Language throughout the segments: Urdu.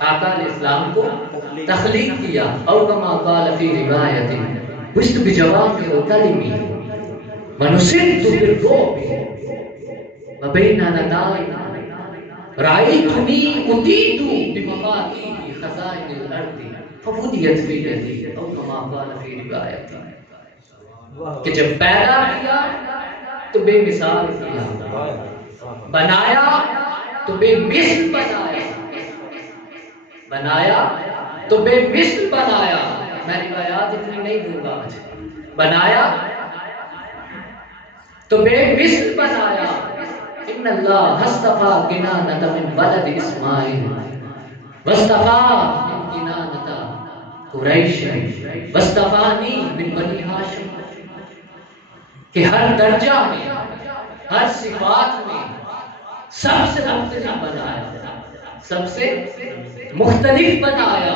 آقا علیہ السلام کو تخلیق کیا. او کما قال فی روایت بشت بجواب الکلمی ونصرت بالرعب وبین ندائی رأیتنی اتیت بمفاتیح خزائن الارض ففدیت فی یدی. او کما قال فی روایت کہ جب پیدا کیا تو بے مثال کیا، بنایا تو بے مثل بنایا، بنایا تو بے مثل بنایا. میں روایات اتنی نہیں دوں گا آج. بنایا تو بے مثل بنایا. ان اللہ اصطفى کنانۃ من ولد اسماعیل واصطفى من کنانۃ قریش واصطفانی من بنی ہاشم. کہ ہر درجہ میں، ہر صفات میں سب سے مختلف بنایا، سب سے مختلف بنایا.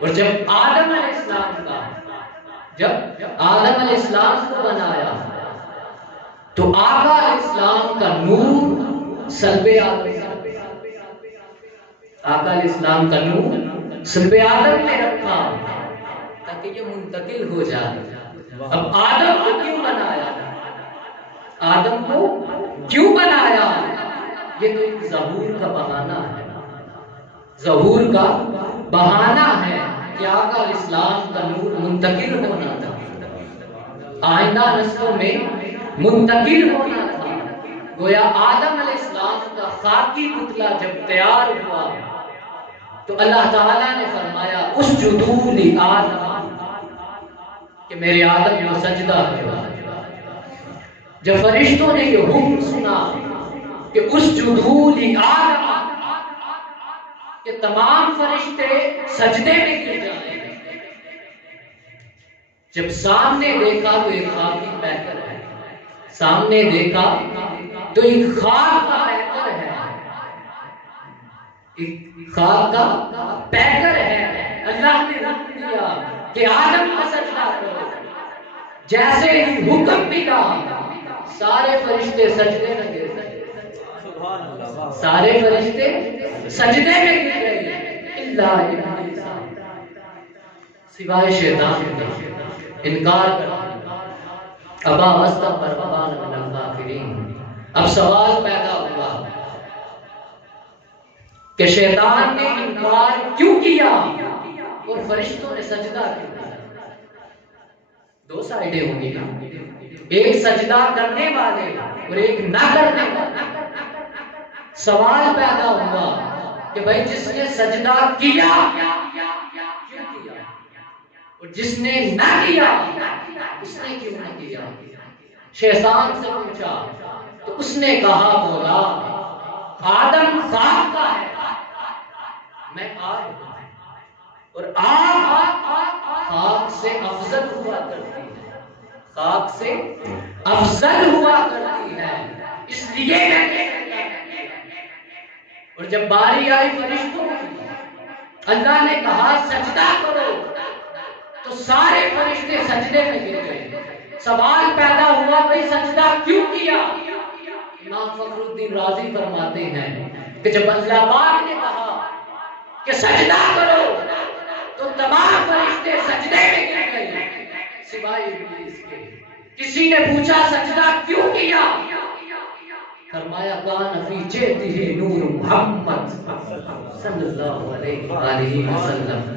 اور جب آدم علیہ السلام کا، جب آدم علیہ السلام کو بنایا تو آقا علیہ السلام کا نور سلب آدم، آقا علیہ السلام کا نور سلب آدم میں رکھا تاکہ یہ منتقل ہو جائے. اب آدم کو کیوں بنایا؟ آدم کو کیوں بنایا؟ یہ تو ایک ظہور کا بہانہ ہے، ظہور کا بہانہ ہے کہ آقا علیہ السلام کا نور منتقل ہونا تھا، آئندہ نسلوں میں منتقل ہونا تھا. گویا آدم علیہ السلام کا خاکی پتلا جب تیار ہوا تو اللہ تعالیٰ نے فرمایا اسجدوا لآدم کہ میرے آدم کو سجدہ کرو. جب فرشتوں نے یہ حکم سنا کہ اسجدوا لآدم کہ تمام فرشتے سجدے میں گر جائیں، جب سامنے دیکھا تو ایک خاکی پیکر ہے، سامنے دیکھا تو ایک خاک کا پیکر ہے، ایک خاک کا پیکر ہے. اللہ نے حکم دیا کہ آدم کا سجدہ کرو. جیسے ہی حکم ملا سارے فرشتے سجدے میں گر گئے، سارے فرشتے سجدے میں گر گئے الا ابلیس، سوائے شیطان کے انکار کرتا. ابا واستكبر وكان من الكافرین. اب سوال پیدا ہوا کہ شیطان نے انکار کیوں کیا اور فرشتوں نے سجدہ کیا؟ دو سائیڈیں ہوں گی نا، ایک سجدہ کرنے والے اور ایک نہ کرنے والے. سوال پیدا ہوا کہ بھائی جس نے سجدہ کیا کیوں کیا، اور جس نے نہ کیا اس نے کیوں نہ کیا؟ شیطان سے پوچھا تو اس نے کہا مولا آدم خاک کا ہے، میں آگ ہوں، اور آگ خاک سے افضل ہوا کرتی ہے، خاک سے افضل ہوا کرتی ہے، اس لیے اور جب باری آئی فرشتوں کی، اللہ نے کہا سجدہ کرو تو سارے فرشتے سجدے میں گر گئے. سوال پیدا ہوا بھئی سجدہ کیوں کیا؟ امام فخر الدین رازی فرماتے ہیں کہ جب اللہ پاک نے کہا کہ سجدہ کرو تو تمام فرشتے سجدے میں گر گئے سوائے ابلیس کے. کسی نے پوچھا سجدہ کیوں کیا؟ فرمایا کان فی جیبہ نور محمد صلی اللہ علیہ وآلہ وسلم.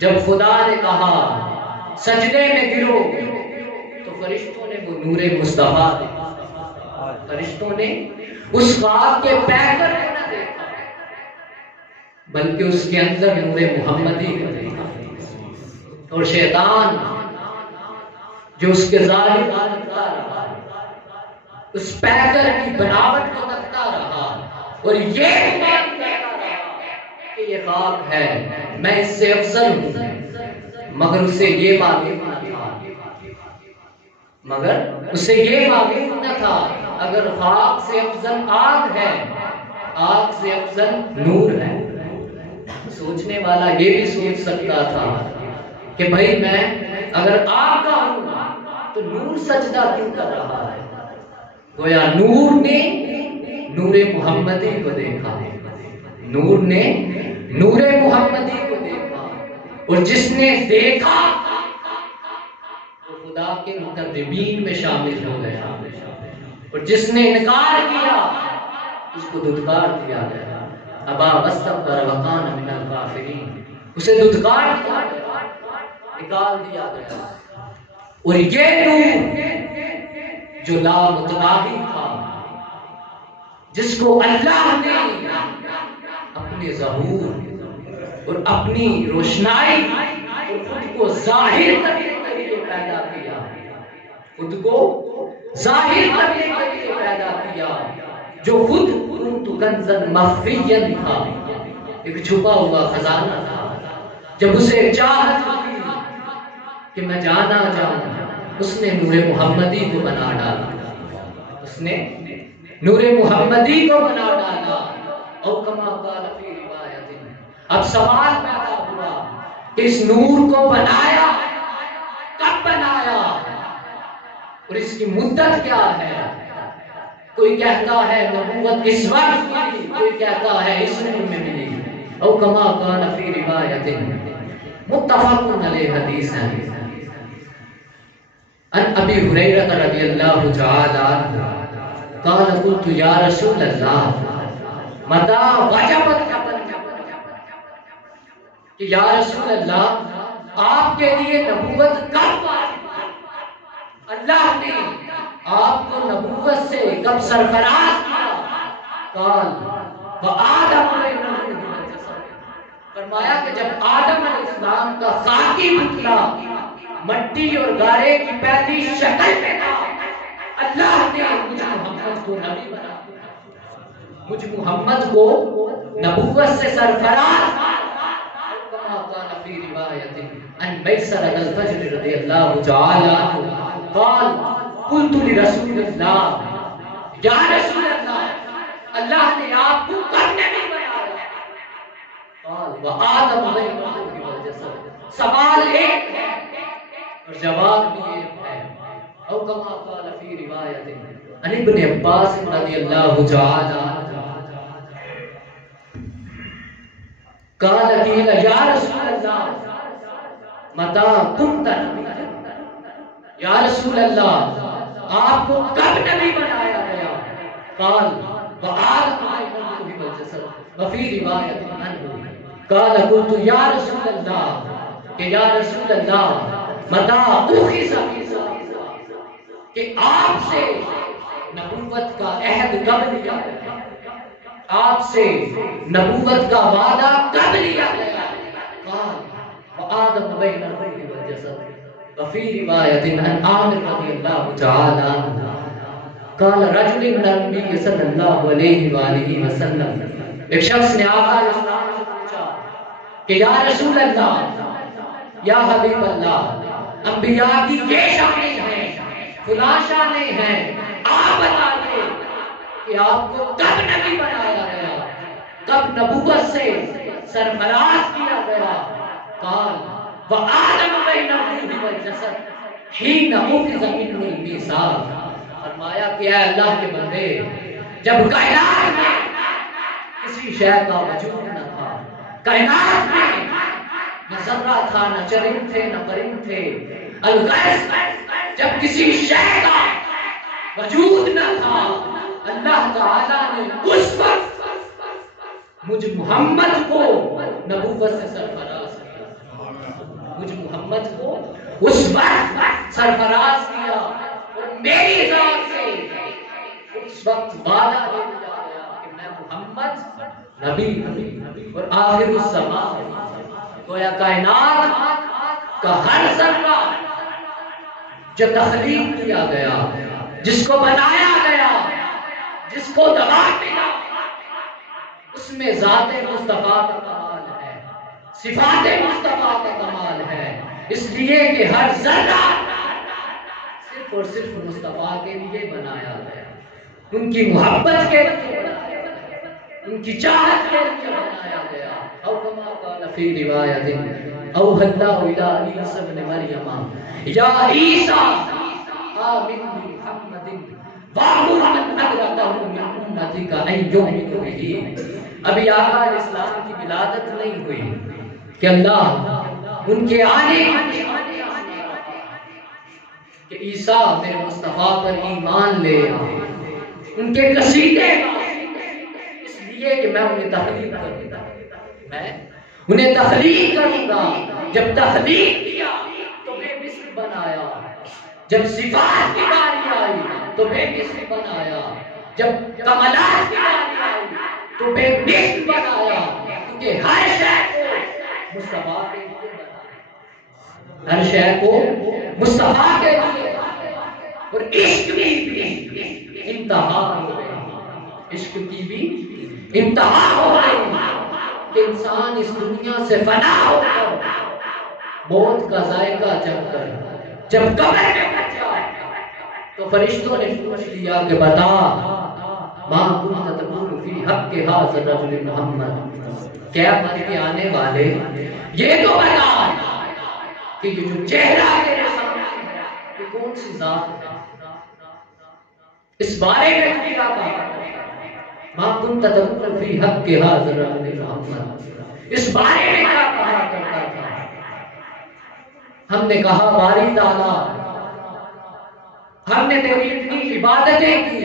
جب خدا نے کہا سجدے میں گرو تو فرشتوں نے وہ نور مصطفیٰ دیکھا، فرشتوں نے اس خاک کے پیکر کو نہ دیکھا بلکہ اس کے اندر نور محمدی کو دیکھا. اور شیطان جو اس کے ظاہر کو دیکھتا رہا، اس پیکر کی بناوٹ کو دیکھتا رہا اور یہ بات کہتا رہا کہ یہ خاک ہے، میں اس سے افضل ہوں، مگر اسے یہ معلوم نہ تھا، مگر اسے یہ معلوم نہ تھا اگر خاک سے افضل آگ ہے، آگ سے افضل نور ہے. سوچنے والا یہ بھی سوچ سکتا تھا کہ بھائی میں اگر آگ کا ہوں تو نور سجدہ کیوں کر رہا ہے؟ گویا نور نے نور محمدی کو دیکھا، نور نے نور محمدی کو دیکھا، اور جس نے دیکھا وہ خدا کے مقربین میں شامل ہو گیا، اور جس نے انکار کیا اس کو دھتکار دیا گیا۔ ابا واستكبر وكان من الكافرین، اسے دھتکار دیا گیا، نکال دیا گیا۔ اور یہ نور جو لامتناہی تھا، جس کو اللہ نے اپنے ظہور اور اپنی روشنائی اور خود کو ظاہر کرنے کے لیے پیدا کیا، خود کو ظاہر کرنے کے لیے پیدا کیا، جو خود کنت کنزا مخفیا تھا، ایک چھپا ہوا خزانہ تھا۔ جب اسے چاہت ہوئی کہ میں جانا چاہوں، اس نے نور محمدی کو بنا ڈالا، اس نے نور محمدی کو بنا ڈالا۔ او کما قال فی روایت، اب سوال پیدا ہوا کہ اس نور کو بنایا کب بنایا اور اس کی مدت کیا ہے؟ کوئی کہتا ہے نبوت اس وقت ملی، کوئی کہتا ہے اس نور میں ملی۔ او کما قال فی روایت، متفق علیہ حدیث ہے۔ ان ابی ہریرہ رضی اللہ تعالی عنہ قال قلت یا رسول اللہ متى وجبت، کہ یا رسول اللہ آپ کے لیے نبوت کب واجب؟ اللہ نے آپ کو نبوت سے کب سرفراز کیا؟ قال وآدم علیہ السلام، فرمایا کہ جب آدم علیہ السلام کا خاکی پتلا مٹی اور گارے کی پہلی شکل میں تھا، اللہ نے مجھ محمد کو نبی بنا دیا، مجھ محمد کو نبوت سے سرفراز کیا۔ کما قال فی روایت ان میسر الفجر رضی اللہ تعالی عنہ قال قلت لرسول اللہ یا رسول اللہ، اللہ نے آپ کو کب نبی بنایا؟ قال وآدم علیہ السلام، سوال ایک ہے اور جواب بھی ایک ہے۔ او کما قال فی روایت عن ابن عباس رضی اللہ تعالی عنہ قال قیل یا رسول اللہ متى كنت نبیا، یا رسول اللہ آپ کو کب نبی بنایا گیا؟ قال وآدم علیہ السلام وفی روایت عنہ قال قلت یا رسول اللہ، کہ یا رسول اللہ متى اخذ، کہ آپ سے نبوت کا عہد کب لیا گیا، آپ سے نبوت کا وعدہ کب لیا گیا؟ قال وآدم بین الروح والجسد وفی روایت عن عامر رضی اللہ تعالی عنہ قال رجل من النبی صلی اللہ علیہ وآلہ وسلم، ایک شخص نے آقا علیہ السلام سے پوچھا کہ یا رسول اللہ، یا حبیب اللہ، انبیاء کی یہ شامل ہیں، فلاں شانیں ہیں، آپ بتائیے کہ آپ کو کب نبی بنایا گیا، کب نبوت سے سرفراز کیا گیا؟ قال وآدم بین الروح والجسد حین اخذ منہ المیثاق، فرمایا کہ اے اللہ کے بندے، جب کائنات میں کسی شے کا وجود نہ تھا، کائنات میں نہ ذرہ تھا، نہ چرند تھے، نہ پرند تھے، الغیث جب کسی شے کا وجود نہ تھا، اللہ تعالیٰ نے اس وقت مجھ محمد کو نبوت سے سرفراز کیا، مجھ محمد کو اس وقت سرفراز کیا، اور میری ذات سے اس وقت وعدہ دے دیا گیا کہ میں محمد نبی اور آخر الزمان، گویا کائنات کا ہر ذرہ جو تخلیق کیا گیا، جس کو بنایا گیا، جس کو دبا ملا، اس میں ذات مصطفیٰ کا کمال ہے، صفات مصطفیٰ کا کمال ہے، اس لیے کہ ہر ذرہ صرف اور صرف مصطفیٰ کے لیے بنایا گیا، ان کی محبت کے لیے بنایا گیا، ان کی چاہت کے لیے بنایا گیا۔ او کما قال فی روایت اوحی اللہ الی عیسی ابن مریم یا عیسی آمن بمحمد وَأْمُرْ مَنْ أَدْرَكَهُ مِنْ أُمَّتِكَ أَنْ يُؤْمِنُوا بِهِ، ابھی آقا علیہ السلام کی ولادت نہیں ہوئی کہ اللہ ان کے آنے کہ عیسیٰ میرے مصطفیٰ پر ایمان لے آئے، ان کے قصیدے اس لیے کہ میں انہیں تخلیق کروں گا، میں انہیں تخلیق کروں گا۔ جب تخلیق کیا تو بے مثل بنایا، جب صفات کی باری آئی تو بے مثل بنایا، جب کمالات کی باری آئی تو بے مثل بنایا، کیونکہ ہر شے کو مصطفیٰ کے لیے بنایا، ہر شے کو مصطفیٰ کے لیے، اور عشق بھی انتہا ہو گئی، عشق کی بھی انتہا ہو گئی کہ انسان اس دنیا سے فنا ہو کر موت کا ذائقہ چکھ کر جب قبر میں پہنچا تو فرشتوں نے پوچھ لیا کہ بتا ماں کنت تقول فی حق ھذا الرجل محمد، قیامت کے آنے والے یہ تو بتا کہ یہ جو چہرہ تیرے سامنے ہے یہ کون سی ذات ہے، اس بارے میں کیا کہا ماں کنت تقول فی حق ھذا الرجل محمد، اس بارے میں کیا کہا کرتا تھا؟ ہم نے کہا باری تعالیٰ ہم نے تیری اتنی عبادتیں کی،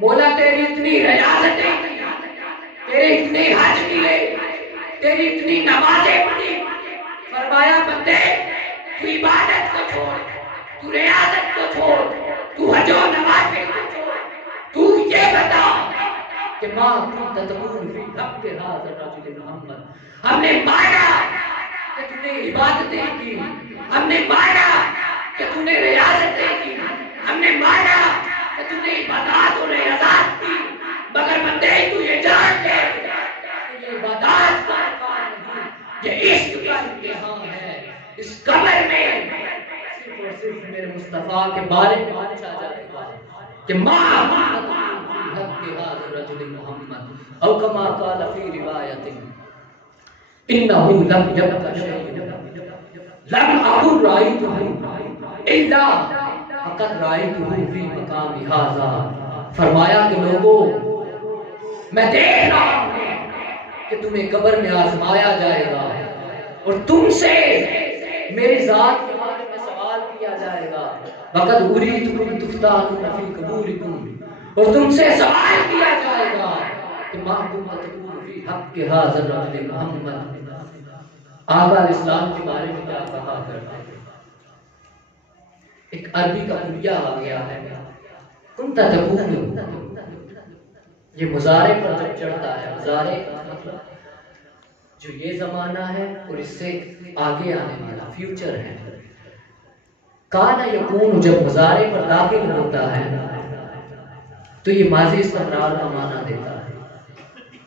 مولا تیری اتنی ریاضتیں کی، تیرے اتنے حج کیے، تیری اتنی نمازیں پڑھی، فرمایا بندے تو عبادت کو چھوڑ، تو ریاضت کو چھوڑ، تو حج و نمازیں کو چھوڑ، تو یہ بتا کہ ماں کنت تقول فی حق ھذا الرجل محمد، ہم نے مانا کہ تو نے عبادتیں کی، ہم نے مانا کہ تو نے ریاضتیں کی، ہم نے مانا کہ تو نے عبادات و ریاضات کی، مگر بندے تو یہ جان لے کہ یہ عبادات کا کام نہیں، یہ عشق کا امتحان ہے۔ اس قبر میں صرف اور صرف میرے مصطفیٰ کے بارے میں پوچھا جائے گا کہ ماں حق ھذا الرجل محمد او کما قال فی روایت انه لم يبق شيء لم اكن رايته الا فقد رايته في مقام هذا، فرمایا کہ لوگوں میں دیکھ رہا ہوں کہ تمہیں قبر میں آزمایا جائے گا اور تم سے میری ذات کے بارے میں سوال کیا جائے گا، وقد اريدكم تفتنون في قبوركم، اور تم سے سوال کیا جائے گا کہ ما كنت تقول في حق ھذا الرجل محمد، آقا علیہ السلام کے بارے میں کیا کہا کرتے ہیں؟ ایک عربی کا کلیہ آ گیا ہے کنت تقول، یہ مضارع پر جب چڑھتا ہے، مضارع کا مطلب جو یہ زمانہ ہے اور اس سے آگے آنے والا فیوچر ہے، کان یکون جب مضارع پر داخل ہوتا ہے تو یہ ماضی استمرار کا معنی دیتا ہے۔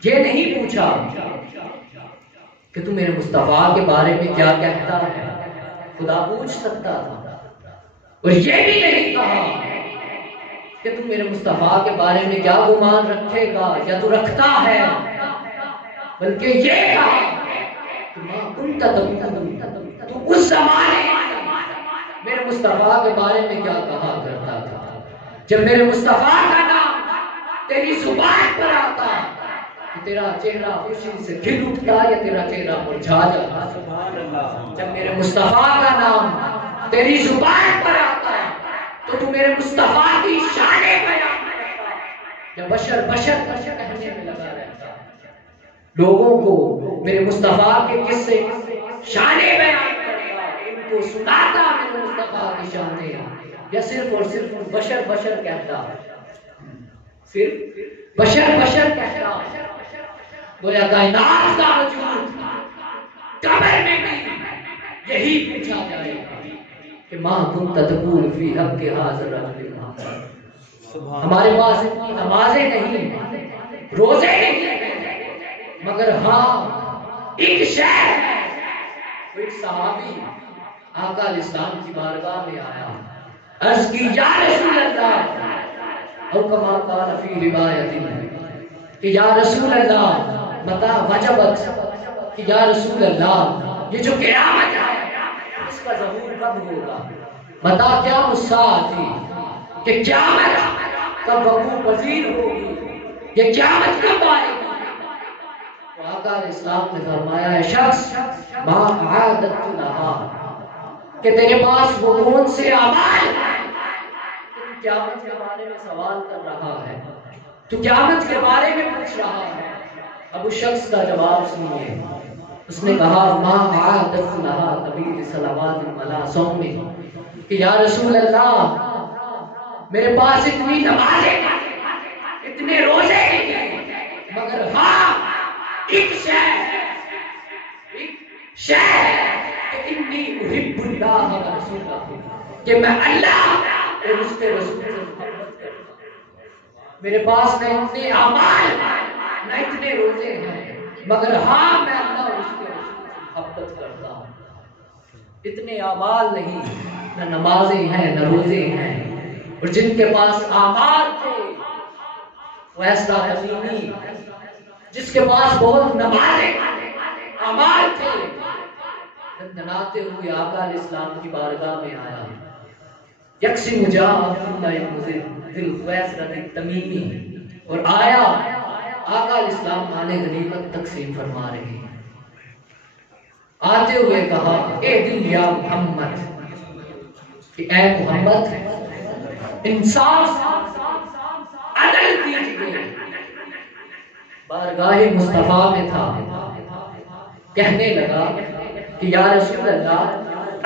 یہ نہیں پوچھا کہ تم میرے مصطفیٰ کے بارے میں کیا کہتا ہے، خدا پوچھ سکتا تھا، اور یہ بھی نہیں کہا کہ تم میرے مصطفیٰ کے بارے میں کیا گمان رکھے گا یا تو رکھتا ہے، بلکہ یہ کہا کہ ماں کنت تقول، تو اس زمانے میرے مصطفیٰ کے بارے میں کیا کہا کرتا تھا، جب میرے مصطفیٰ کا نام تیری زبان پر آتا کہ تیرا چہرہ خوشی سے کھل اٹھتا یا تیرا چہرہ مرجھا جاتا، جب میرے مصطفیٰ کا نام تیری زبان پر آتا تو تو میرے مصطفیٰ کی شان بیان کرتا، یا بشر بشر بشر کہنے میں لگا رہتا، لوگوں کو میرے مصطفیٰ کے قصے شان بیان کرتا، ان کو سناتا میرے مصطفیٰ کی شانیں، یا صرف اور صرف بشر بشر کہتا، صرف بشر بشر کہتا، گویا کائنات کا وجود قبر میں بھی یہی پوچھا جائے گا کہ ماں کنت تقول فی حق ھذا الرجل محمد۔ ہمارے پاس نمازیں نہیں، روزے نہیں، مگر ہاں ایک شے ہے، ایک صحابی آقا علیہ السلام کی بارگاہ میں آیا، عرض کی یا رسول اللہ، او کما قال فی روایت کہ یا رسول اللہ متا وجبت، کہ یا رسول اللہ یہ جو قیامت ہے اس کا ظہور کب ہوگا، متا کیا الساعۃ، کہ قیامت کب وقوع پذیر ہوگی، یہ قیامت کب آئے گی، آقا علیہ السلام نے فرمایا ہے شخص ما عادت لہا کہ تیرے پاس وہ کون سے اعمال ہیں کہ تو قیامت کے بارے میں سوال کر رہا ہے، تو قیامت کے بارے میں پوچھ رہا ہے۔ اب اس شخص کا جواب سنیے، اس نے کہا ما عادت لہا طویل صلوات ولا صوم، کہ یا رسول اللہ میرے پاس اتنی نمازیں اتنے روزے ہیں، مگر ہاں ایک شے کہ انی احب اللہ و رسولہ، کہ میں اللہ اور اس کے رسول سے محبت کرتا ہوں۔ میرے پاس نہ اتنے اعمال نہ اتنے روزے ہیں، مگر ہاں میں اللہ اور اس کے رسول سے محبت کرتا ہوں۔ اتنے اعمال نہیں، نہ نمازیں ہیں نہ روزے ہیں، اور جن کے پاس اعمال تھے وہ ایسا تمیمی جس کے پاس بہت نمازیں اعمال تھے، دناتے ہوئے آقا علیہ السلام کی بارگاہ میں آیا۔ یکسم جا عبداللہ بن ذی الخویصرۃ التمیمی، اور آیا آقا علیہ السلام مال غنیمت تقسیم فرما رہے ہیں۔ آتے ہوئے کہا اے دل یا محمد، کہ اے محمد انصاف عدل کیجیے۔ بارگاہ مصطفیٰ میں تھا، کہنے لگا کہ یا رسول اللہ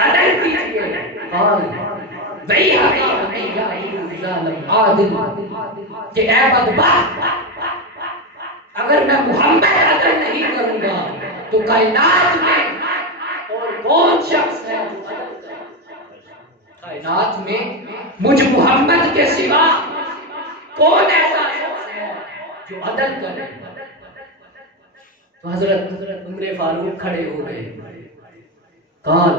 عدل کیجیے۔ قال عادل، کہ اے بدبخت اگر میں محمد عدل نہیں کروں گا تو کائنات میں اور کون شخص ہے جو عدل کرے؟ کائنات میں مجھ محمد کے سوا کون ایسا شخص ہے جو عدل کرے؟ تو حضرت عمر فاروق کھڑے ہو گئے۔ قال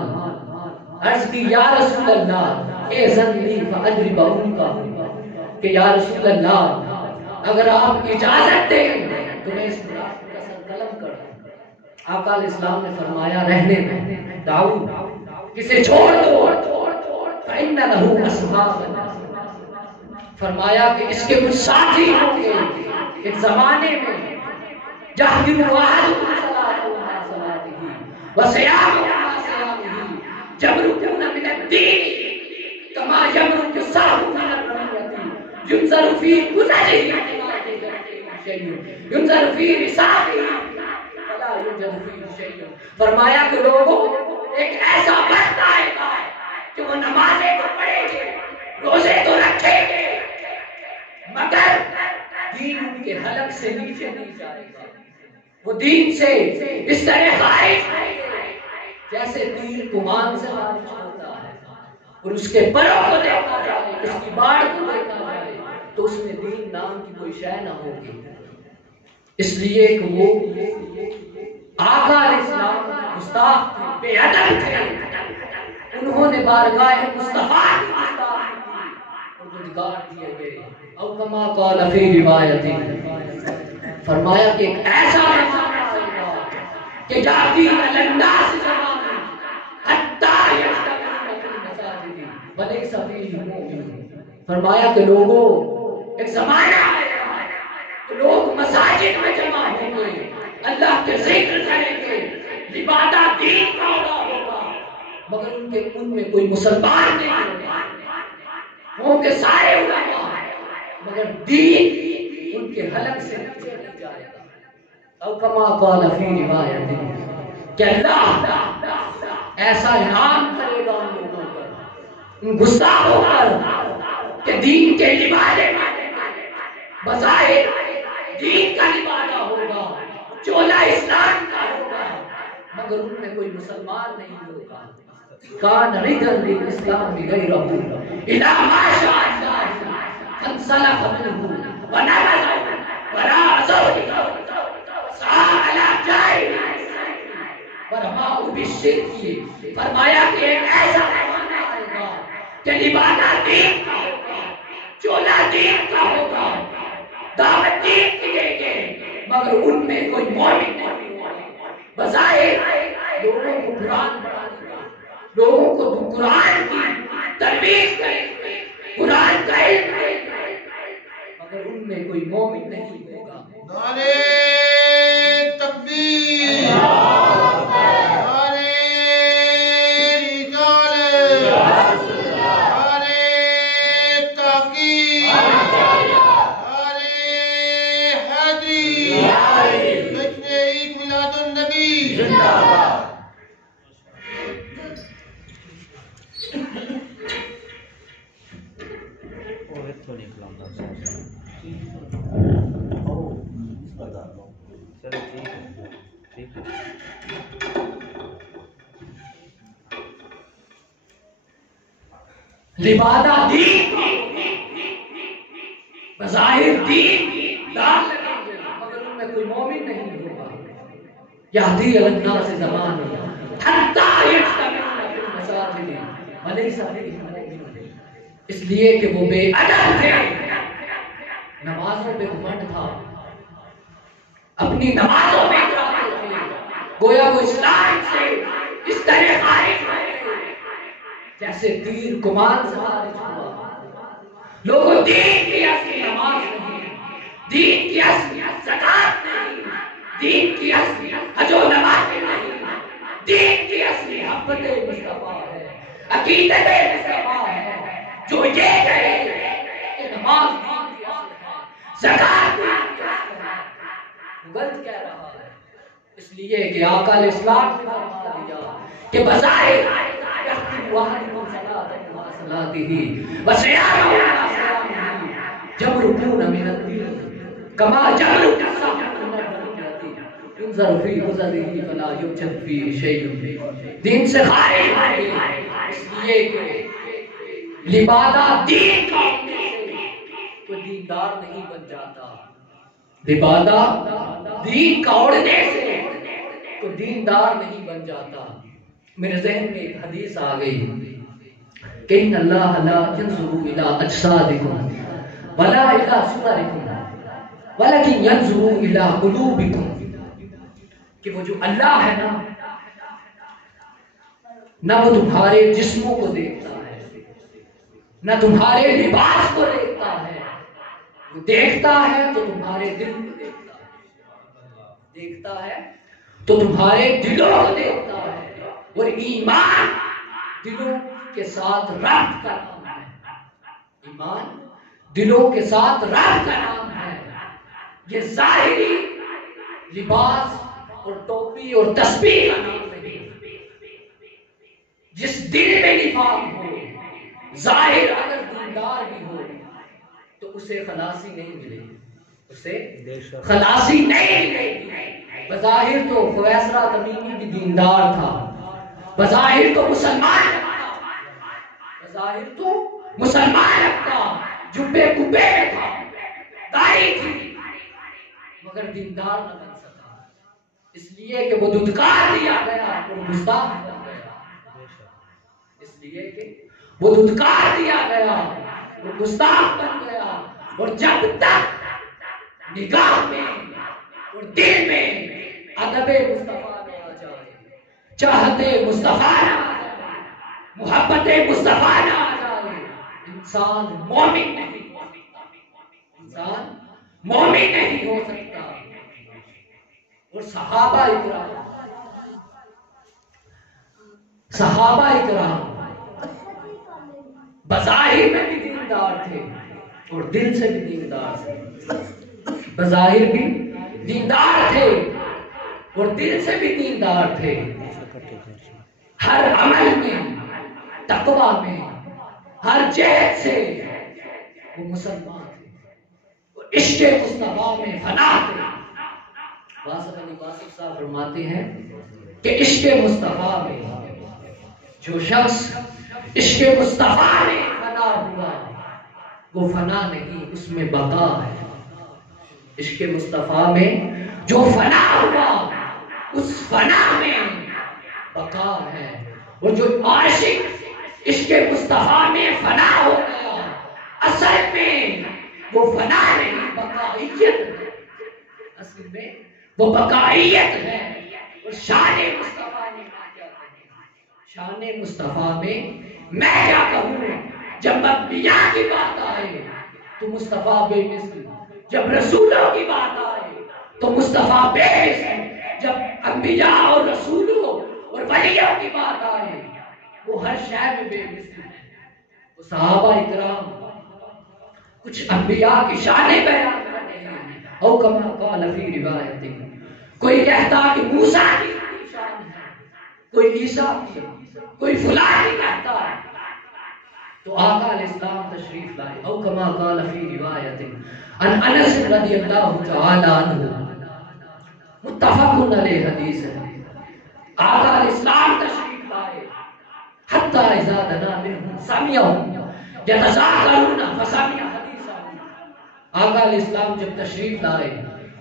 عرض کی یا رسول اللہ اے ذنبی فاجرب عنقا، کہ یا رسول اللہ اگر آپ اجازت دیں تو میں اس منافق کا سر قلم کر دوں۔ آقا علیہ السلام نے فرمایا رہنے دو، داؤ کسے چھوڑ دو، فإن له أصحابا، فرمایا کہ اس کے کچھ ساتھی ہوں گے ایک زمانے میں، جہدم واحد وسیام جبرکون من الدین کما یبرک السهم من الرمیۃ ينظر فی قدرہ ينظر فی رسالہ ولا يوجد فی شیء۔ فرمایا کہ لوگوں ایک ایسا وقت آئے گا کہ وہ نمازیں تو پڑھیں گے، روزے تو رکھیں گے، مگر دین ان کے حلق سے نیچے نہیں جائے گا۔ وہ دین سے اس طرح خارج ہوں گے جیسے تیر کمان سے خارج ہوتا ہے، اور اس کے پروں کو دیکھا جائے، اس کی باڑ کو دیکھا جائے تو اس میں دین نام کی کوئی شے نہ ہوگی۔ اس لیے کہ وہ آقا علیہ السلام گستاخ تھے، بے ادب تھے، انہوں نے بارگاہ مصطفیٰ کی گستاخی کی اور گنہگار دیے گئے۔ او کما قال فی روایت، فرمایا کہ ایک ایسا زمانہ آئے گا کہ جاتی الناس زمان حتی یجتمعون فی المساجد ولیس فیہم مؤمن۔ فرمایا کہ لوگوں ایک زمانہ آئے گا کہ لوگ مساجد میں جمع ہوں گے، اللہ کے ذکر کریں گے، عبادت دین کا ہوگا، مگر ان میں کوئی مسلمان نہیں ہوگا، ہوں گے سارے علماء مگر دین ان کے حلق سے نیچے نہیں جائے گا۔ او کما قال فی روایت، کہ اللہ ایسا انعام کرے گا ان لوگوں پر، ان گستاخوں پر، کہ دین کے لبادے بظاہر دین کا لبادہ ہوگا، چولا اسلام کا ہوگا، مگر ان میں کوئی مسلمان نہیں ہوگا۔ کان رجل للاسلام غیرہ اذا ما شاء اللہ فانسلخ منه ونبذ وراء ظهره وسعى على جاهله ورماه بالشرك۔ فرمایا کہ ایک ایسا زمانہ آئے گا کہ لبادہ دین کا ہوگا، چولا دین کا ہوگا، دعوت دین کی دیں گے، مگر ان میں کوئی مومن نہیں ہوگا۔ بظاہر لوگوں کو قرآن پڑھائے گا، لوگوں کو قرآن کی ترویج کریں گے، قرآن کا علم دیں گے، مگر ان میں کوئی مومن نہیں ہوگا۔ نعرہ تکبیر۔ زندہ باد. لبادہ دین بظاہر دین دار لگیں گے مگر ان میں کوئی مومن نہیں ہوگا. یہدی الی الناس زمان حتی یجتمعون فی المساجد ولیس فیہم مؤمن. اس لیے کہ وہ بے ادب تھے، نمازوں پہ گھمنڈ تھا، اپنی نمازوں پہ اتراتے تھے، گویا وہ اسلام سے اس طرح خارج ہوئے جیسے تیر کمان سے خارج ہوا. لوگوں دین کی اصلی نماز نہیں، دین کی اصلی زکات نہیں، دین کی اصلی حج و نماز نہیں، دین کی اصلی محبت مصطفیٰ ہے، عقیدت مصطفیٰ ہے. جو یہ کہے کہ نماز دین کی اصل ہے، زکات دین کی اصل ہے، غلط کہہ رہا ہے. اس لیے کہ آقا علیہ السلام نے فرما دیا کہ بظاہر واحد صلاته وصلاته وصيامه وصيامه جمركون من الدين كما جمرك السهم من الرمية ينظر في نظره فلا يوجد فيه شيء. دین سے خارج ہو گئے اس لیے کہ لبادہ دین کا ہونے سے کوئی دیندار نہیں بن جاتا. لبادہ دین کا اوڑھنے سے کوئی دیندار نہیں بن جاتا. میرے ذہن میں ایک حدیث آ گئی کہ ان اللہ لا ينظر الى اجسادکم ولا الى صورکم ولکن ينظر الى قلوبکم. کہ وہ جو اللہ ہے نا، نہ وہ تمہارے جسموں کو دیکھتا ہے، نہ تمہارے لباس کو دیکھتا ہے، وہ دیکھتا ہے تو تمہارے دل کو دیکھتا ہے، دیکھتا ہے تو تمہارے دلوں کو دیکھتا ہے. اور ایمان دلوں کے ساتھ ربط کا نام ہے. ایمان دلوں کے ساتھ ربط کا نام ہے. یہ ظاہری لباس اور ٹوپی اور تسبیح کا نام نہیں. جس دل میں نفاق ہو، ظاہر اگر دیندار بھی ہو تو اسے خلاصی نہیں ملے گی، اسے خلاصی نہیں ملے گی. بظاہر تو خویسرہ تمیمی بھی دیندار تھا، بظاہر تو مسلمان رکھتا، بظاہر تو مسلمان رکھتا، جبے کبے میں تھا، داڑھی تھی، مگر دیندار نہ بن سکا. اس لیے کہ وہ دھتکار دیا گیا اور گستاخ بن گیا. اس لیے کہ وہ دھتکار دیا گیا اور گستاخ بن گیا. اور جب تک نگاہ میں اور دل میں ادب مصطفیٰ نہ آ جائے، چاہتے مصطفیٰ نہ آ جائے، محبت مصطفیٰ نہ آ جائے، انسان مومن نہیں ہو سکتا. انسان مومن نہیں ہو سکتا. اور صحابہ اکرام بظاہر میں بھی دیندار تھے اور دل سے بھی دیندار تھے. بظاہر بھی دیندار تھے اور دل سے بھی دیندار تھے. ہر عمل میں، تقوی میں، ہر جہد سے وہ مسلمان تھے. وہ عشق مصطفیٰ میں فنا تھے. واسف علی واصف صاحب فرماتے ہیں کہ عشق مصطفیٰ میں جو شخص عشق مصطفیٰ میں فنا ہوا وہ فنا نہیں، اس میں بقا ہے. عشق مصطفیٰ میں جو فنا ہوا اس فنا میں بقا ہے. اور جو عاشق عشق مصطفیٰ میں فنا ہو گیا اصل میں وہ فنا نہیں، بقائیت ہے. اصل میں وہ بقائیت ہے. اور شان مصطفیٰ میں شان مصطفیٰ میں میں کیا کہوں؟ جب انبیاء کی بات آئے تو مصطفیٰ بے مثل، جب رسولوں کی بات آئے تو مصطفیٰ بے مثل، جب انبیاء اور رسولوں اور ولیوں کی بات آئے وہ ہر شے میں بے مثل ہے. وہ صحابہ اکرام کچھ انبیاء کی شانیں بیان کرتے ہیں. او کما قال فی روایت، کوئی کہتا کہ موسیٰ کی کوئی عیسیٰ کی، کوئی فلاں کی کہتا ہے، تو آقا علیہ السلام تشریف لائے. او کما قال فی روایت ان انس رضی اللہ تعالی عنہ، متفق علیہ حدیث ہے. آقا علیہ السلام تشریف لائے، حتی اذا دنا منهم سمعهم یتذاکرون فسمع حدیثهم. آقا علیہ السلام جب تشریف لائے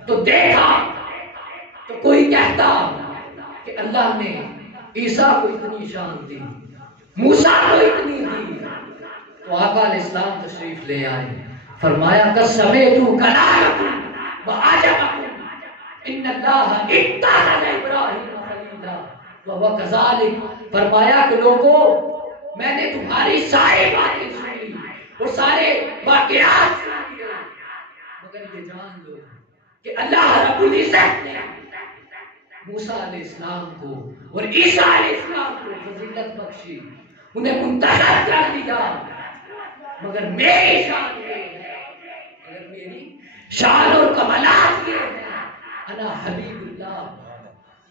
تو دیکھا تو کوئی کہتا کہ اللہ نے عیسیٰ کو اتنی شان دی، موسیٰ کو اتنی دی. تو آقا علیہ السلام تشریف لے آئے، فرمایا قد سمعت کلامکم وعجبکم ان اللہ اتخذ ابراہیم خلیلا وهو کذالک. فرمایا کہ لوگوں، میں نے تمہاری ساری باتیں سنی اور سارے واقعات سن لیے، مگر یہ جان لو کہ اللہ رب العزت نے موسیٰ علیہ السلام کو اور عیسیٰ علیہ السلام کو فضیلت بخشی، انہیں منتخب کر دیا، مگر میری شان یہ ہے، مگر میری شان اور کمالات یہ ہے، انا حبیب اللہ،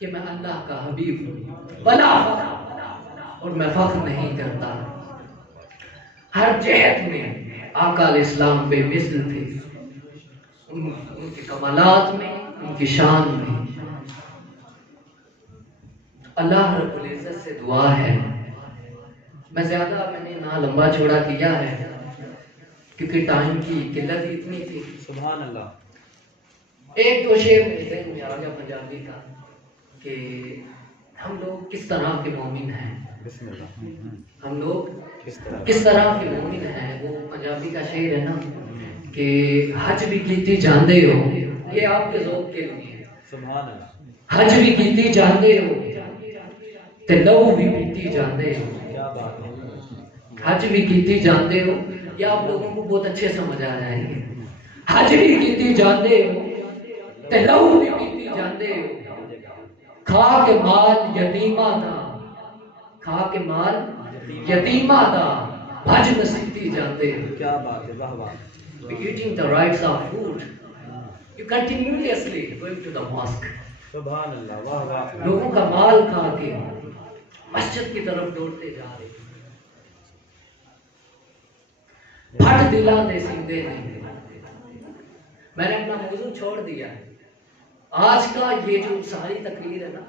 کہ میں اللہ کا حبیب ہوں، بلا فخر، اور میں فخر نہیں کرتا. ہر جہت میں آقا علیہ السلام بے مثل تھے، ان کے کمالات میں، ان کی شان میں. اللہ رب العزت سے دعا ہے، میں زیادہ میں نے نہ لمبا چوڑا کیا ہے کیونکہ ٹائم کی قلت ہی اتنی تھی. سبحان اللہ. ایک دو شعر میرے ذہن میں آ گیا پنجابی کا کہ ہم لوگ کس طرح کے مومن ہیں، بسم اللہ. ہم لوگ کس طرح کے مومن ہیں. وہ پنجابی کا شعر ہے نا کہ حج بھی کیتی جاندے ہو، یہ آپ کے ذوق کے لیے ہے. سبحان اللہ. حج بھی کیتی جاندے ہو تے لو بھی پیتی جاندے ہو. کیا بات ہے. حج بھی کیتی جاندے ہو، یہ آپ لوگوں کو بہت اچھے سمجھ آ جائیں گے. حج بھی کیتی جاندے ہو تے لو بھی پیتی جاندے ہو. کھا کے مال یتیمہ دا، کھا کے مال یتیمہ دا، حج نصیبی جاندے ہو. کیا بات ہے. واہ واہ. Eating the rights of food, you continuously going to the mosque. سبحان اللہ. واہ واہ. لوگوں کا مال کھا کے مسجد کی طرف دوڑتے جا رہے. پھٹ دلاں دے سیندے نہیں. میں نے اپنا موضوع چھوڑ دیا ہے. آج کا یہ جو ساری تقریر ہے نا،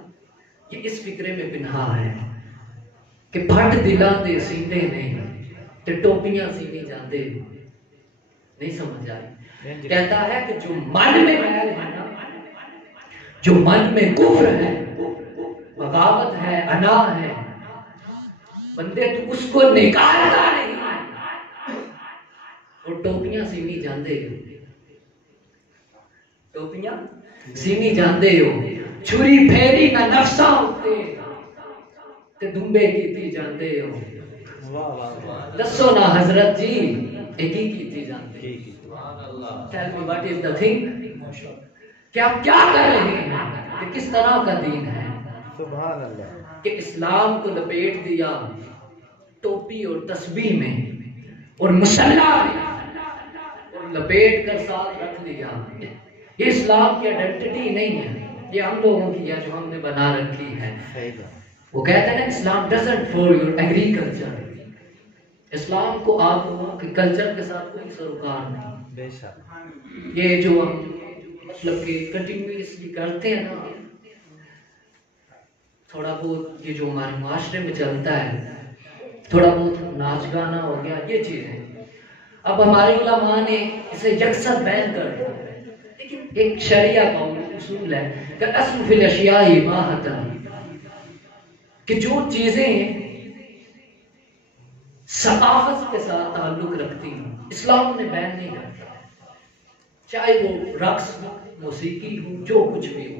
یہ اس فکرے میں بنہا ہے کہ پھٹ دلاں دے سیندے نہیں تے ٹوپیاں سینے جاندے. نہیں سمجھ آئی. کہتا ہے کہ جو من میں میل ہے نا، جو من میں کفر ہے، بغاوت ہے، انا ہے، بندے تو اس کو نکالتا نہیں اور ٹوپیاں سینی جاندے ہو. ٹوپیاں سینی جاندے ہو. چھری پھیری نہ نفساں ہوتے تے دمبے کیتی جاندے ہو. واہ واہ. دسو نا حضرت جی ایک ہی کیتی جاندے. Tell me what is the thing؟ کہ آپ کیا کر رہے ہیں، کہ کس طرح کا دین ہے. سبحان اللہ. کہ اسلام کو لپیٹ دیا ٹوپی اور تسبیح میں اور مسلح میں اور لپیٹ کر ساتھ رکھ لیا. یہ اسلام کی آئیڈینٹی نہیں ہے، یہ ہم لوگوں کی ہے جو ہم نے بنا رکھی ہے. وہ کہتے ہیں نا اسلام ڈزنٹ فور یور ایگریکلچر. اسلام کو آپ لوگوں کے کلچر کے ساتھ کوئی سروکار نہیں. بے شک. یہ جو ہم مطلب کہ کنٹینیوسلی کرتے ہیں نا، تھوڑا بہت یہ جو ہمارے معاشرے میں چلتا ہے، تھوڑا بہت ناچ گانا ہو گیا، یہ چیزیں اب ہمارے علماء نے اسے یکسر بیان کر دیا. لیکن ایک شریعہ کا اصول ہے کہ اصل فی الاشیاء ماہتا، کہ جو چیزیں ثقافت کے ساتھ تعلق رکھتی ہیں اسلام نے بیان نہیں کرتا. چاہے وہ رقص ہو، موسیقی ہو، جو کچھ بھی ہو.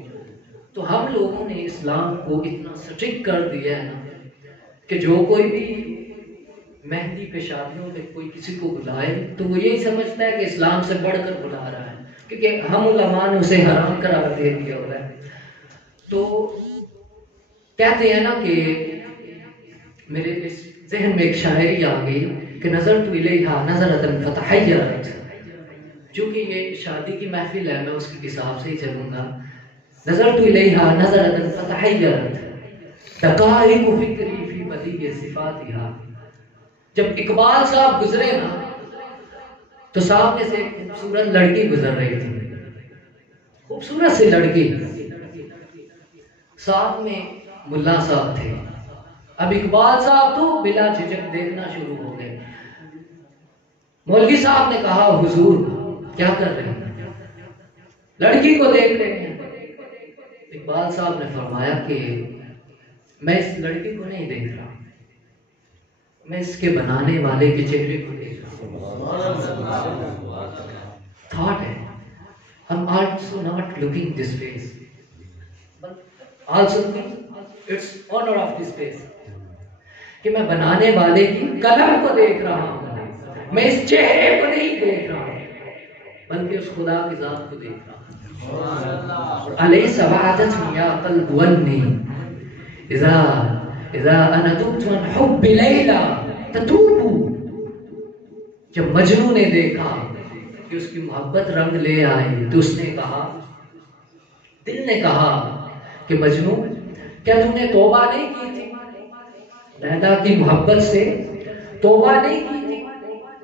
تو ہم لوگوں نے اسلام کو اتنا سٹرکٹ کر دیا ہے نا کہ جو کوئی بھی مہندی پہ شادیوں میں کوئی کسی کو بلائے تو وہ یہی سمجھتا ہے کہ اسلام سے بڑھ کر بلا رہا ہے، کیونکہ ہم علماء نے اسے حرام قرار دے دیا ہوا ہے. تو کہتے ہیں نا کہ میرے اس ذہن میں ایک شاعری آ گئی کہ نظر تو الیہا نظرۃ فتحیرت. چونکہ یہ شادی کی محفل ہے میں اس کے حساب سے ہی چلوں گا. نظر تو الیہا نظرۃ فتحیرت دقائق فکری فی بدیع صفاتہا. جب اقبال صاحب گزرے نا تو سامنے سے ایک خوبصورت لڑکی گزر رہی تھی، خوبصورت سی لڑکی، ساتھ میں ملا صاحب تھے. اب اقبال صاحب تو بلا جھجک دیکھنا شروع ہو گئے. مولوی صاحب نے کہا حضور کیا کر رہے ہیں؟ لڑکی کو دیکھ رہے ہیں. اقبال صاحب نے فرمایا کہ میں اس لڑکی کو نہیں دیکھ رہا، میں اس کے بنانے والے کے چہرے کو دیکھ رہا ہوں. تھاٹ ہے I'm also not looking this face but also it's honor of this face کہ میں بنانے والے کی قلم کو دیکھ رہا ہوں، میں اس چہرے کو نہیں دیکھ رہا ہوں بلکہ اس خدا کی ذات کو دیکھ رہا ہوں. الیس وعدتنی یا قلب ونی اذا انا تبت عن حب لیلا تتوب. جب مجنو نے دیکھا کہ اس کی محبت رنگ لے آئی تو اس نے کہا، دل نے کہا کہ مجنو کیا تم نے توبہ نہیں کی تھی؟ لیلا کی محبت سے توبہ نہیں کی تھی؟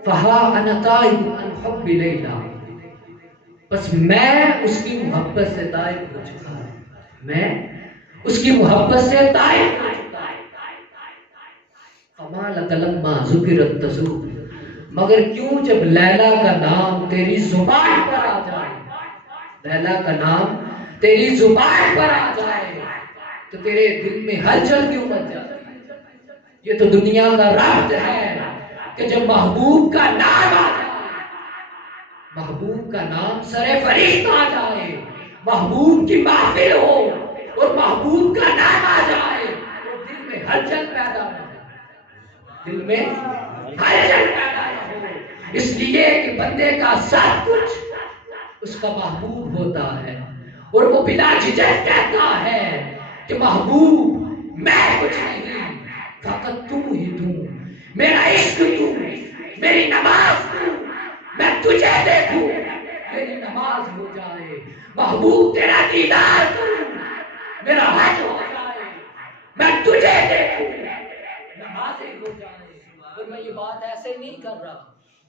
فہا انا تائب عن حب لیلا، بس میں اس کی محبت سے تائب ہو چکا ہوں، میں اس کی محبت سے تائب ہو چکا ہوں. فما لک لما ذکرت تذوب، مگر کیوں جب لیلا کا نام تیری زبان پر آ جائے، لیلا کا نام تیری زبان پر آ جائے تو تیرے دل میں ہلچل کیوں مچ جاتی؟ یہ تو دنیا کا ربط ہے کہ جب محبوب کا نام آ جائے، محبوب کا نام سر فریض آ جائے، محبوب کی محفل ہو اور محبوب کا نام آ جائے تو دل میں ہلچل پیدا ہو، دل میں ہلچل پیدا ہو. اس لیے کہ بندے کا سب کچھ اس کا محبوب ہوتا ہے اور وہ بلا جھجک کہتا ہے کہ محبوب میں کچھ نہیں، فقط تم ہی تم، میرا عشق تو، میری نماز تو، میں تجھے دیکھوں میری نماز ہو جائے. محبوب تیرا دیدار کروں میرا حج ہو جائے، میں تجھے دیکھوں نماز ہو جائے. اور میں یہ بات ایسے نہیں کر رہا،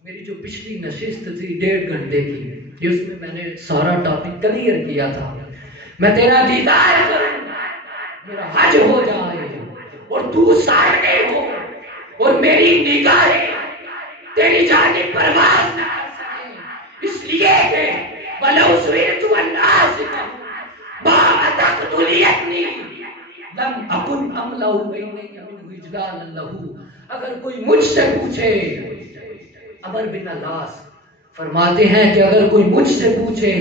میری جو پچھلی نشست تھی 1.5 گھنٹے کی، اس میں نے سارا ٹاپک کلیئر کیا تھا. میں تیرا دیدار کروں میرا حج ہو جائے اور تو سامنے ہو اور میری نگاہیں تیری جانب پرواز نہ کر سکیں، اس لیے کہ وَلَوْ سُئِلْتُ عَنْ آسِفٍ مَا أَتَقْتُلِيَتْنِي لَمْ أَكُنْ أَمْلَهُ بَيْنِي مِنْهُ إِجْلَالًا لَهُ. اگر کوئی مجھ سے پوچھے، عمر بن علاس فرماتے ہیں کہ اگر کوئی مجھ سے پوچھے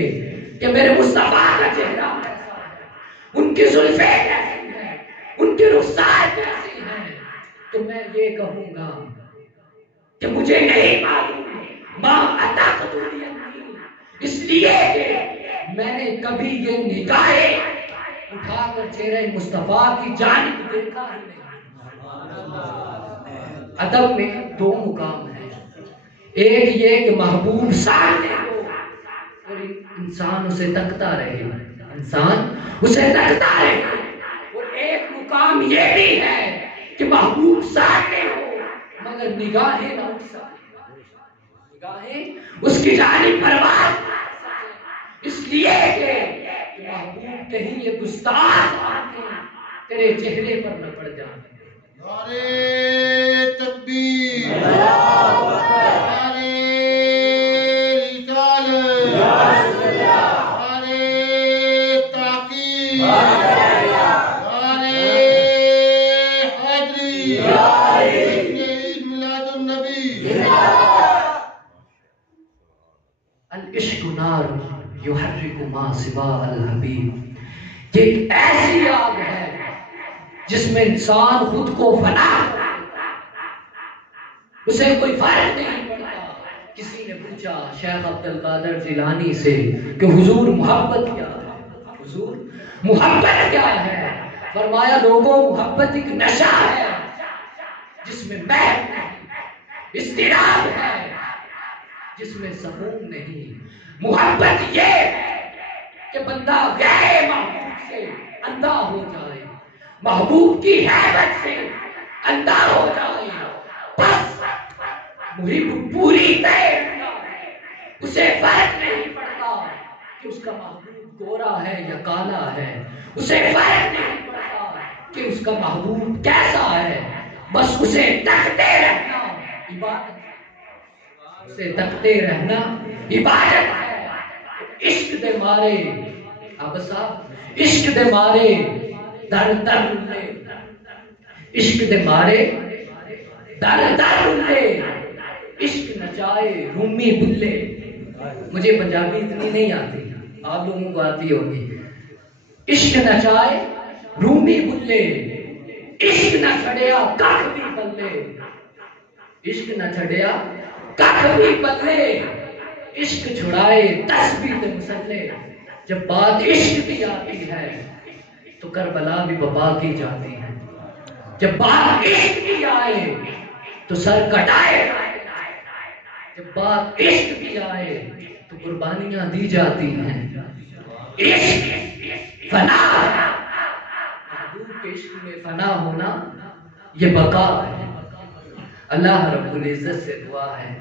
کہ میرے مصطفیٰ کا چہرہ کیسا ہے، ان کی زلفیں کیسی ہیں، ان کی رخسار کیسی ہیں، تو میں یہ کہوں گا کہ مجھے نہیں معلوم، ماں عطا قطوریت، اس لیے کہ میں نے کبھی یہ نگاہیں اٹھا کر چہرہ مصطفیٰ کی جانب دیکھا ہی نہیں. ادب میں 2 مقام ہیں، ایک یہ کہ محبوب سامنے ہو اور انسان اسے تکتا رہے، انسان اسے تکتا رہے، اور ایک مقام یہ بھی ہے کہ محبوب سامنے ہو مگر نگاہیں نہ اٹھ سکیں، نگاہیں اس کی جانب پرواز نہ کر سکیں، اس لیے کہ محبوب کہیں یہ گستاخ آنکھیں تیرے چہرے پر نہ پڑ جائیں. نعرے تکبیر، نعرے رسالت، نعرے تحقیق، نعرے حیدری، عید میلاد النبی. العشق نار یحرک ما سوا الحبیب، یہ ایک ایسی آگ ہے جس میں انسان خود کو فنا کرتا، اسے کوئی فرق نہیں پڑتا. کسی نے پوچھا شیخ عبد القادر جیلانی سے کہ حضور محبت کیا ہے، حضور محبت کیا ہے؟ فرمایا لوگوں محبت ایک نشہ ہے جس میں محب نہیں، اضطراب ہے جس میں سکون نہیں. محبت یہ ہے کہ بندہ غیر محبوب سے اندھا ہو جائے، محبوب کی حیبت سے اندھا ہو جائے، بس محب پوری طے، اسے فرق نہیں پڑتا کہ اس کا محبوب گورا ہے یا کالا ہے، اسے فرق نہیں پڑتا کہ اس کا محبوب کیسا ہے، بس اسے تکتے رہنا عبادت ہے، اسے تکتے رہنا عبادت ہے۔ عشق دے مارے اب صاحب، عشق دے مارے در در رلے، عشق دے مارے در در رلے، عشق نچائے رومی بلے۔ مجھے پنجابی اتنی نہیں آتی، آپ لوگوں کو آتی ہوگی۔ عشق نچائے رومی بلے، عشق نہ چھڑیا ککھ بھی پلے، عشق نہ چھڑیا ککھ بھی پلے، عشق چھڑائے تسبیح تے مسلے۔ جب بات عشق کی آتی ہے تو کربلا بھی وبا کی جاتی ہے، جب بات عشق کی آئے تو سر کٹائے، جب بات عشق کی آئے تو قربانیاں دی جاتی ہیں۔ عشق فنا، محبوب کے عشق میں فنا ہونا یہ بقا ہے۔ اللہ رب العزت سے دعا ہے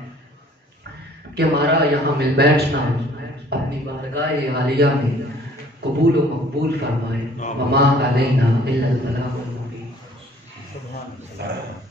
کہ ہمارا یہاں مل بیٹھنا اپنی بارگاہ عالیہ میں قبول و مقبول فرمائے۔ وما علینا الا البلاغ المبین۔ سبحان اللہ۔